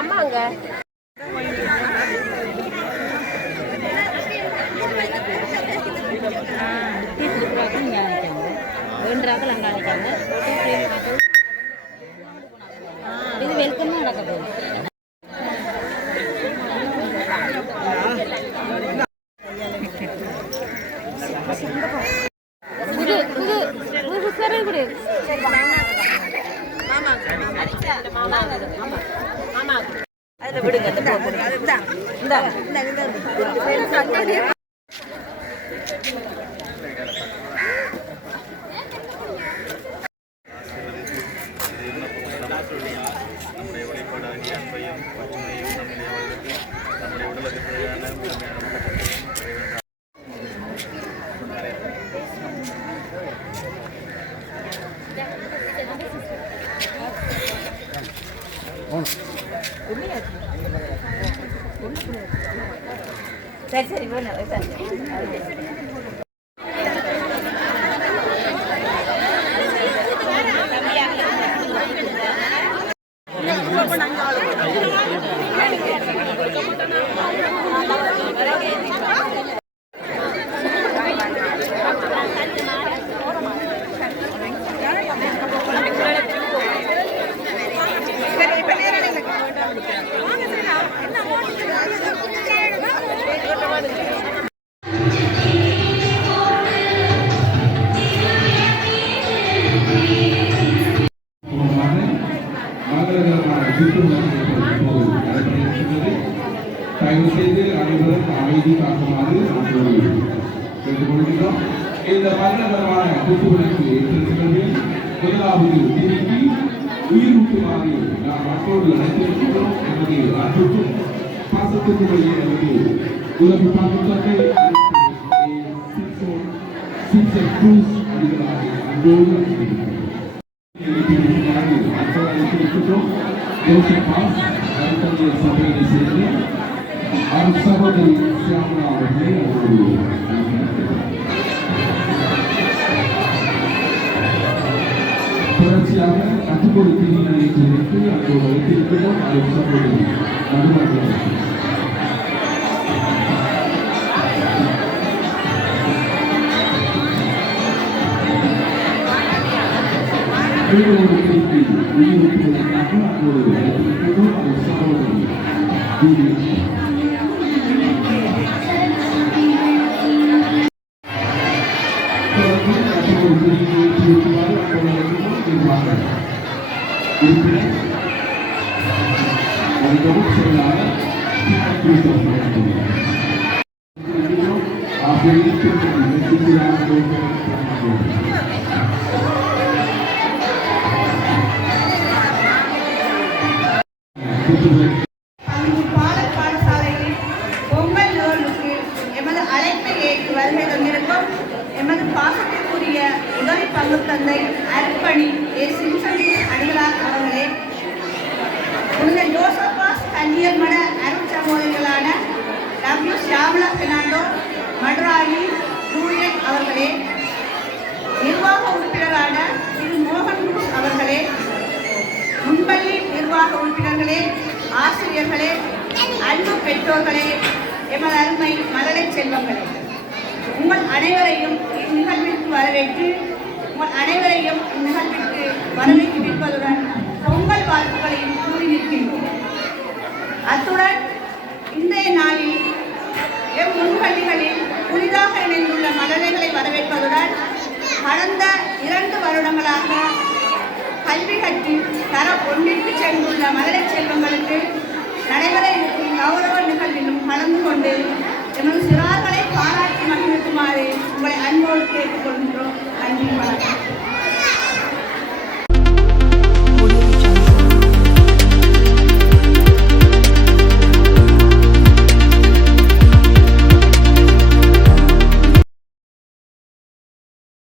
அம்மாங்க இது வெல்கம் நடக்க போகுது. அதில் விடுங்க நம்முடைய வழிபாடாகிய அன்பையும் பற்றுமையும் நம்முடைய வாழ்க்கை நம்முடைய உடலுக்கு தேவையான சரி சரி போன தயவு செய்து அனைவரும் அமைதி காக்குமாறு கேட்டுக்கொள்கிறோம். இந்த மரணகரமான குத்துவிளக்கு ஏற்றிருக்கிறதில் முதலாவது திணிக்கு உயிரூட்டுமாறு நாம் மற்றோடு அழைத்திருக்கிறோம். எமது அன்புக்கும் பாசத்துக்கும் வழியே நமது உலக பாதுகாப்பை அன்போடு சபையை சேர்ந்து சகோதரி சியாமலா அவர்களை தொடர்ச்சியாக அத்துக்கொடு திருநிலையை குறித்து அங்கோடு வைத்திருக்கிறோம். அது சகோதரி நடுவார்கள் உயிரோடு திருப்பி உயிரோட்டுவதற்காக அங்கோடு வைத்திருக்கிறோம். அது சகோதரி வருகை தந்திருக்கும் எமது பாசத்திற்குரிய உதவி பங்கு தந்தை அர்ப்பணி அடிகளார் அவர்களே, புனித ஜோசப்பாஸ் கல்வியல் மட அருள் சகோதரிகளான டபிள்யூ ஷியாமலா பெர்னாண்டோ மட்ராயி ஜூலியட் அவர்களே, நிர்வாக உறுப்பினரான திரு மோகன் அவர்களே, முன்பள்ளி நிர்வாக உறுப்பினர்களே, ஆசிரியர்களே, அன்பு பெற்றோர்களே, எமது அருமை மழலை செல்வங்களே, உங்கள் அனைவரையும் இந்நிகழ்விற்கு வரவேற்று உங்கள் அனைவரையும் இந்நிகழ்விற்கு வரவேற்று நிற்பதுடன் பொங்கல் வாழ்த்துக்களையும் கூறி நிற்கின்றோம். அத்துடன் இன்றைய நாளில் எம் முன்பள்ளிகளில் புதிதாக இணைந்துள்ள மழலைகளை வரவேற்பதுடன் கடந்த 2 வருடங்களாக கல்வி கற்று தரம் 1ற்கு சென்றுள்ள மழலை செல்வங்களுக்கு நடைபெற இருக்கும் கௌரவ நிகழ்விலும் கலந்து கொண்டு எமது சிறார்களை பாராட்டி மகிழ்த்துமாறு உங்களை அன்போடு கேட்டுக்கொள்கின்றோம். நன்றி, வணக்கம்.